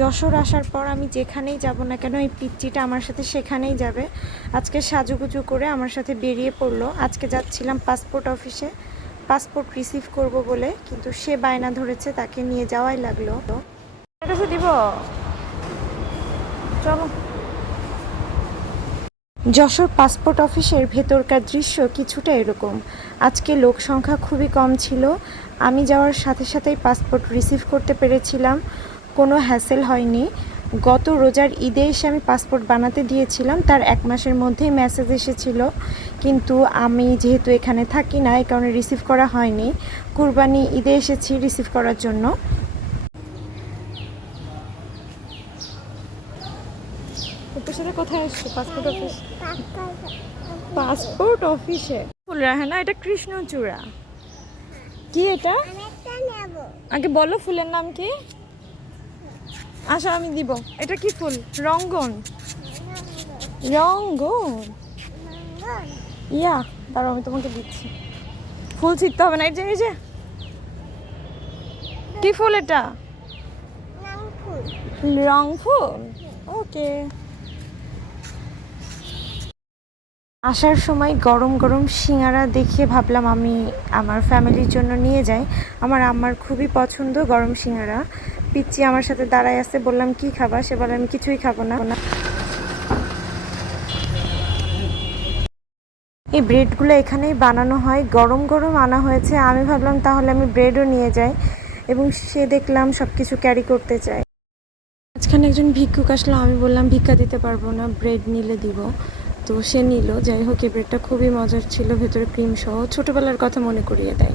যশোর আসার পর আমি যেখানেই যাব না কেন এই পিচ্চিটা আমার সাথে সেখানেই যাবে। আজকে সাজুগুজু করে আমার সাথে বেরিয়ে পড়লো। আজকে যাচ্ছিলাম পাসপোর্ট অফিসে পাসপোর্ট রিসিভ করব বলে, কিন্তু সে বায়না ধরেছে, তাকে নিয়ে যাওয়াই লাগলো। কাছে দিব, চলো। যশোর পাসপোর্ট অফিসের ভেতরকার দৃশ্য কিছুটা এরকম। আজকে লোক সংখ্যা খুবই কম ছিল। আমি যাওয়ার সাথে সাথেই পাসপোর্ট রিসিভ করতে পেরেছিলাম, কোনো হ্যাসেল হয়নি। গত রোজার ঈদে এসে আমি পাসপোর্ট বানাতে দিয়েছিলাম, তার 1 মাসের মধ্যেই মেসেজ এসেছিল, কিন্তু আমি যেহেতু এখানে থাকি না এই কারণে রিসিভ করা হয়নি। কুরবানি ঈদে এসেছি রিসিভ করার জন্য। কোথায় আসছে? Passport office. পাসপোর্ট অফিসে ফুল রাখে না, এটা কৃষ্ণচূড়া। কি এটা? আগে বলো ফুলের নাম কি? আচ্ছা আমি দিব। এটা কি ফুল? রঙ্গন। রঙ্গন, ইয়া, দাঁড়াও আমি তোমাকে দিচ্ছি। ফুল ছিটতে হবে না। এই যে এই যে কি ফুল এটা? রং ফুল। ওকে। আসার সময় গরম গরম সিঙ্গারা দেখে ভাবলাম আমি আমার ফ্যামিলির জন্য নিয়ে যাই। আমার আম্মার খুবই পছন্দ গরম সিঙ্গারা। পিচ্চি আমার সাথে দাঁড়ায় আছে, বললাম কি খাবা? সে বলে আমি কিছুই খাবো না। এই ব্রেডগুলো এখানেই বানানো হয়, গরম গরম আনা হয়েছে। আমি ভাবলাম তাহলে আমি ব্রেডও নিয়ে যাই, এবং সে দেখলাম সব কিছু ক্যারি করতে চায়। মাঝখানে একজন ভিক্ষুক আসলো, আমি বললাম ভিক্ষা দিতে পারবো না, ব্রেড নিলে দিব। তো সে নিল। যাই হোক, এই ব্রেডটা খুবই মজার ছিল, ভেতরে ক্রিম সহ, ছোটোবেলার কথা মনে করিয়ে দেয়।